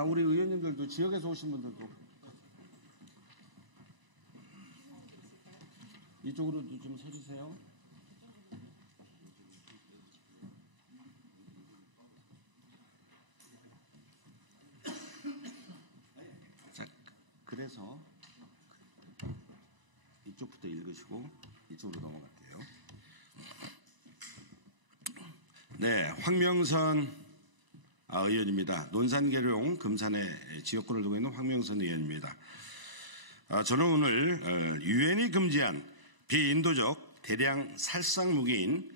자, 우리 의원님들도 지역에서 오신 분들도 이쪽으로도 좀 서주세요. 자, 그래서 이쪽부터 읽으시고 이쪽으로 넘어갈게요. 네, 황명선 의원입니다. 논산계룡 금산의 지역구를 두고 있는 황명선 의원입니다. 저는 오늘 유엔이 금지한 비인도적 대량 살상 무기인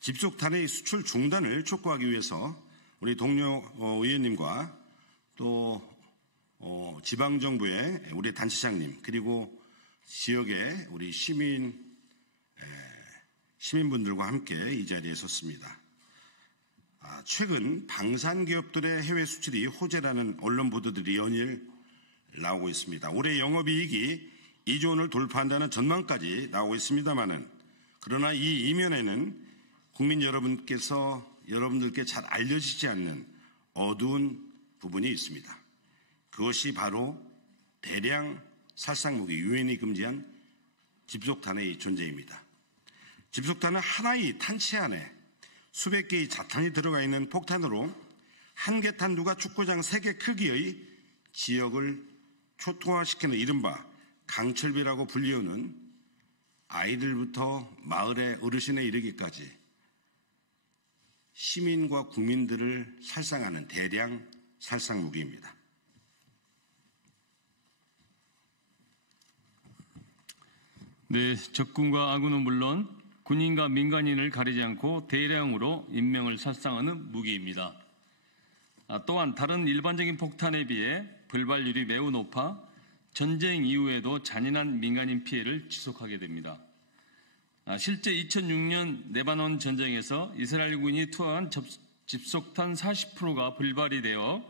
집속탄의 수출 중단을 촉구하기 위해서 우리 동료 의원님과 또 지방정부의 우리 단체장님 그리고 지역의 우리 시민분들과 함께 이 자리에 섰습니다. 최근 방산기업들의 해외 수출이 호재라는 언론 보도들이 연일 나오고 있습니다. 올해 영업이익이 2조 원을 돌파한다는 전망까지 나오고 있습니다만은 그러나 이 이면에는 국민 여러분들께 잘 알려지지 않는 어두운 부분이 있습니다. 그것이 바로 대량 살상무기 유엔이 금지한 집속탄의 존재입니다. 집속탄은 하나의 탄치 안에 수백 개의 자탄이 들어가 있는 폭탄으로 한 개 탄두가 축구장 3개 크기의 지역을 초토화시키는 이른바 강철비라고 불리우는 아이들부터 마을의 어르신에 이르기까지 시민과 국민들을 살상하는 대량 살상무기입니다. 네, 적군과 아군은 물론 군인과 민간인을 가리지 않고 대량으로 인명을 살상하는 무기입니다. 또한 다른 일반적인 폭탄에 비해 불발률이 매우 높아 전쟁 이후에도 잔인한 민간인 피해를 지속하게 됩니다. 실제 2006년 레바논 전쟁에서 이스라엘군이 투하한 집속탄 40%가 불발이 되어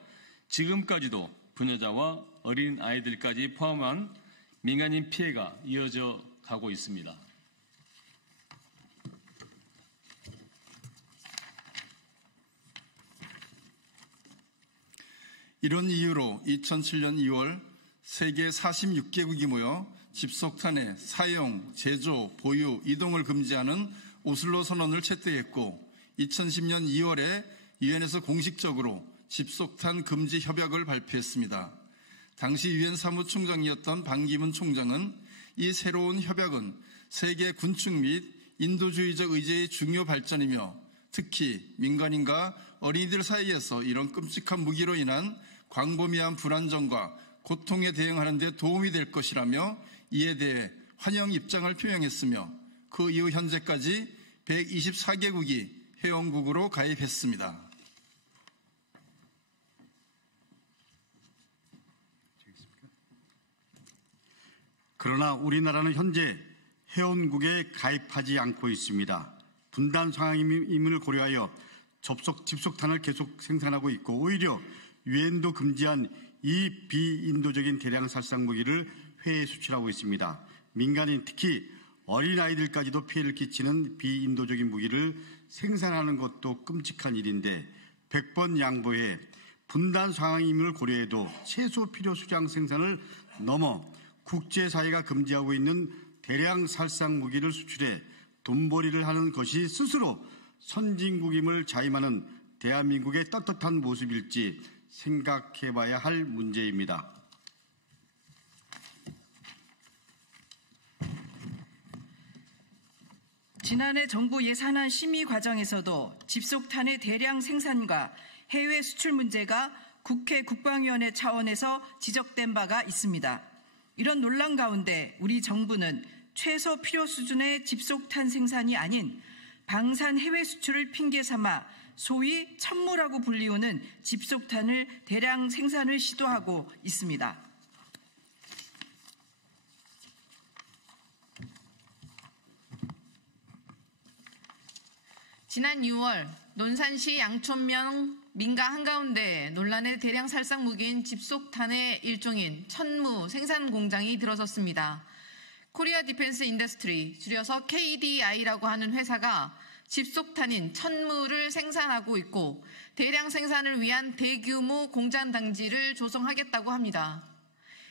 지금까지도 부녀자와 어린 아이들까지 포함한 민간인 피해가 이어져 가고 있습니다. 이런 이유로 2007년 2월 세계 46개국이 모여 집속탄의 사용, 제조, 보유, 이동을 금지하는 오슬로 선언을 채택했고 2010년 2월에 유엔에서 공식적으로 집속탄 금지 협약을 발표했습니다. 당시 유엔 사무총장이었던 반기문 총장은 이 새로운 협약은 세계 군축 및 인도주의적 의제의 중요 발전이며 특히 민간인과 어린이들 사이에서 이런 끔찍한 무기로 인한 광범위한 불안정과 고통에 대응하는 데 도움이 될 것이라며 이에 대해 환영 입장을 표명했으며 그 이후 현재까지 124개국이 회원국으로 가입했습니다. 그러나 우리나라는 현재 회원국에 가입하지 않고 있습니다. 분단 상황임을 고려하여 집속탄을 계속 생산하고 있고 오히려 유엔도 금지한 이 비인도적인 대량 살상 무기를 해외에 수출하고 있습니다. 민간인 특히 어린아이들까지도 피해를 끼치는 비인도적인 무기를 생산하는 것도 끔찍한 일인데 100번 양보해 분단 상황임을 고려해도 최소 필요 수량 생산을 넘어 국제사회가 금지하고 있는 대량 살상 무기를 수출해 돈벌이를 하는 것이 스스로 선진국임을 자임하는 대한민국의 떳떳한 모습일지 생각해봐야 할 문제입니다. 지난해 정부 예산안 심의 과정에서도 집속탄의 대량 생산과 해외 수출 문제가 국회 국방위원회 차원에서 지적된 바가 있습니다. 이런 논란 가운데 우리 정부는 최소 필요 수준의 집속탄 생산이 아닌 방산 해외 수출을 핑계 삼아 소위 천무라고 불리우는 집속탄을 대량 생산을 시도하고 있습니다. 지난 6월 논산시 양촌면 민가 한가운데 논란의 대량 살상 무기인 집속탄의 일종인 천무 생산 공장이 들어섰습니다. 코리아 디펜스 인더스트리, 줄여서 KDI라고 하는 회사가 집속탄인 천무를 생산하고 있고 대량 생산을 위한 대규모 공장 단지를 조성하겠다고 합니다.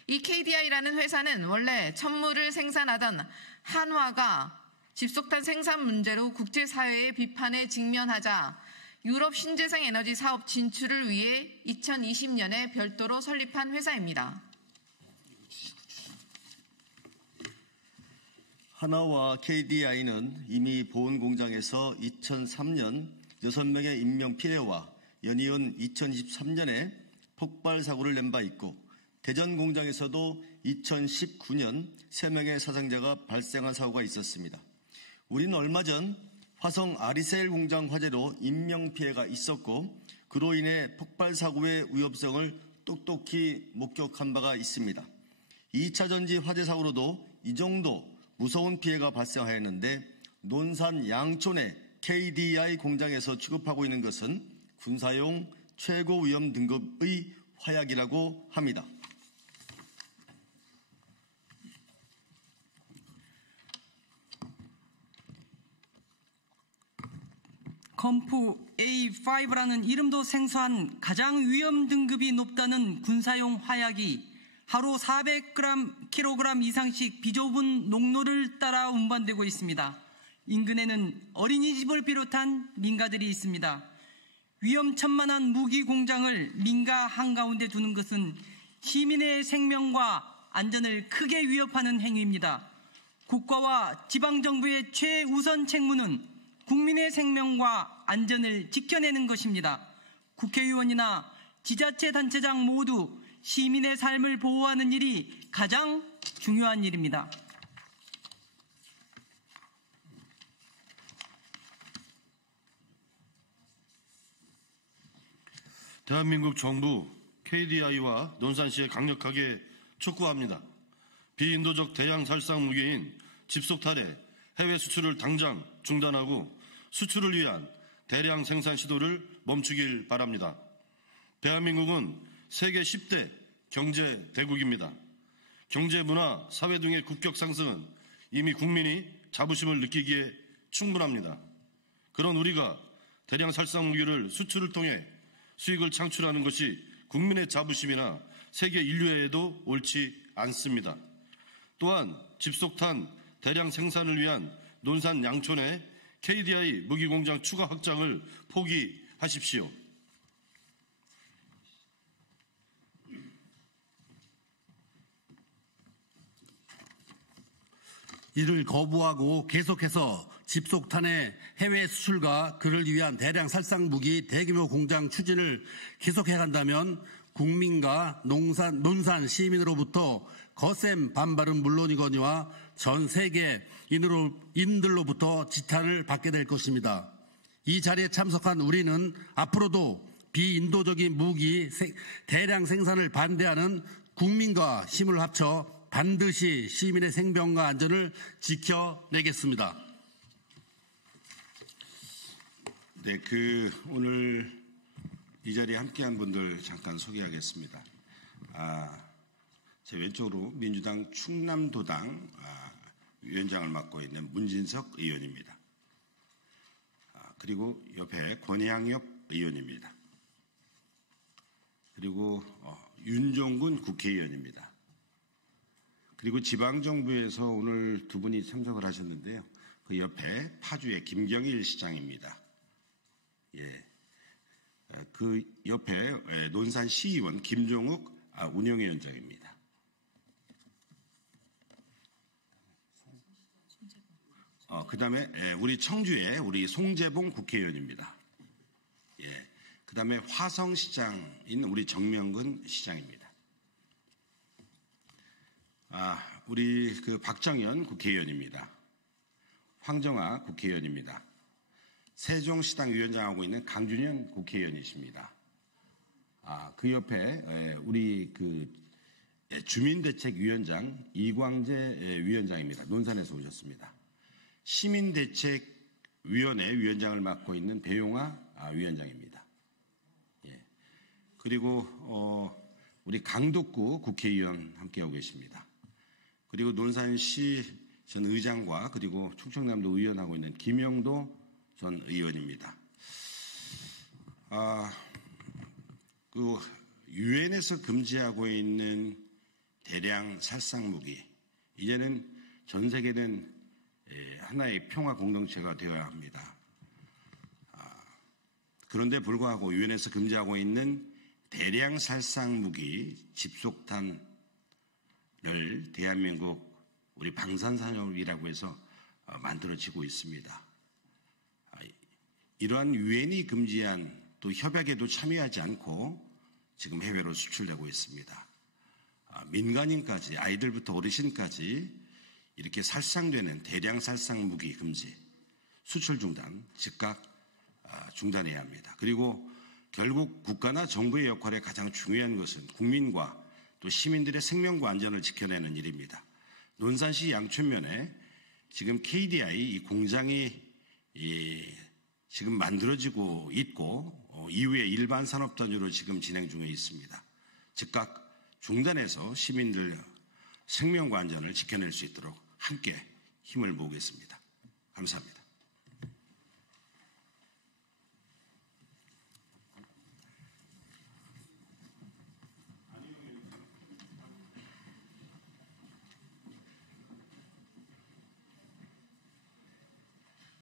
이 KDI라는 회사는 원래 천무를 생산하던 한화가 집속탄 생산 문제로 국제사회의 비판에 직면하자 유럽 신재생 에너지 사업 진출을 위해 2020년에 별도로 설립한 회사입니다. 한화와 KDI는 이미 보온 공장에서 2003년 6명의 인명 피해와 연이은 2023년에 폭발 사고를 낸 바 있고 대전 공장에서도 2019년 3명의 사상자가 발생한 사고가 있었습니다. 우리는 얼마 전 화성 아리셀 공장 화재로 인명 피해가 있었고 그로 인해 폭발 사고의 위험성을 똑똑히 목격한 바가 있습니다. 2차 전지 화재 사고로도 이 정도 무서운 피해가 발생하였는데 논산 양촌의 KDI 공장에서 취급하고 있는 것은 군사용 최고 위험 등급의 화약이라고 합니다. 컴프 A5라는 이름도 생소한 가장 위험 등급이 높다는 군사용 화약이 하루 400kg 이상씩 비좁은 농로를 따라 운반되고 있습니다. 인근에는 어린이집을 비롯한 민가들이 있습니다. 위험천만한 무기 공장을 민가 한가운데 두는 것은 시민의 생명과 안전을 크게 위협하는 행위입니다. 국가와 지방정부의 최우선 책무는 국민의 생명과 안전을 지켜내는 것입니다. 국회의원이나 지자체 단체장 모두 시민의 삶을 보호하는 일이 가장 중요한 일입니다. 대한민국 정부 KDI와 논산시에 강력하게 촉구합니다. 비인도적 대량 살상 무기인 집속탄의 해외 수출을 당장 중단하고 수출을 위한 대량 생산 시도를 멈추길 바랍니다. 대한민국은 세계 10대 경제 대국입니다. 경제, 문화, 사회 등의 국격 상승은 이미 국민이 자부심을 느끼기에 충분합니다. 그런 우리가 대량 살상 무기를 수출을 통해 수익을 창출하는 것이 국민의 자부심이나 세계 인류애에도 옳지 않습니다. 또한 집속탄 대량 생산을 위한 논산 양촌의 KDI 무기공장 추가 확장을 포기하십시오. 이를 거부하고 계속해서 집속탄의 해외 수출과 그를 위한 대량 살상 무기 대규모 공장 추진을 계속해간다면 국민과 논산 시민으로부터 거센 반발은 물론이거니와 전 세계 인들로부터 지탄을 받게 될 것입니다. 이 자리에 참석한 우리는 앞으로도 비인도적인 무기 대량 생산을 반대하는 국민과 힘을 합쳐 반드시 시민의 생명과 안전을 지켜내겠습니다. 네, 오늘 이 자리에 함께한 분들 잠깐 소개하겠습니다. 제 왼쪽으로 민주당 충남도당 위원장을 맡고 있는 문진석 의원입니다. 그리고 옆에 권양엽 의원입니다. 그리고 윤종군 국회의원입니다. 그리고 지방정부에서 오늘 두 분이 참석을 하셨는데요. 그 옆에 파주의 김경일 시장입니다. 예. 그 옆에 논산 시의원 김종욱 운영위원장입니다. 그 다음에 우리 청주의 우리 송재봉 국회의원입니다. 예. 그 다음에 화성시장인 우리 정명근 시장입니다. 우리 박정현 국회의원입니다. 황정아 국회의원입니다. 세종시당 위원장하고 있는 강준현 국회의원이십니다. 그 옆에 우리 주민대책위원장 이광재 위원장입니다. 논산에서 오셨습니다. 시민대책위원회 위원장을 맡고 있는 배용아 위원장입니다. 예. 그리고 우리 강덕구 국회의원 함께하고 계십니다. 그리고 논산시 전 의장과 그리고 충청남도 의원하고 있는 김영도 전 의원입니다. 그 유엔에서 금지하고 있는 대량 살상 무기, 이제는 전 세계는 하나의 평화 공동체가 되어야 합니다. 그런데 불구하고 유엔에서 금지하고 있는 대량 살상 무기 집속탄을 대한민국 우리 방산산업이라고 해서 만들어지고 있습니다. 이러한 유엔이 금지한 또 협약에도 참여하지 않고 지금 해외로 수출되고 있습니다. 민간인까지, 아이들부터 어르신까지 이렇게 살상되는 대량 살상 무기 금지, 수출 중단, 즉각 중단해야 합니다. 그리고 결국 국가나 정부의 역할에 가장 중요한 것은 국민과 또 시민들의 생명과 안전을 지켜내는 일입니다. 논산시 양촌면에 지금 KDI 이 공장이 지금 만들어지고 있고 이후에 일반 산업 단위로 지금 진행 중에 있습니다. 즉각 중단해서 시민들 생명과 안전을 지켜낼 수 있도록 함께 힘을 모으겠습니다. 감사합니다.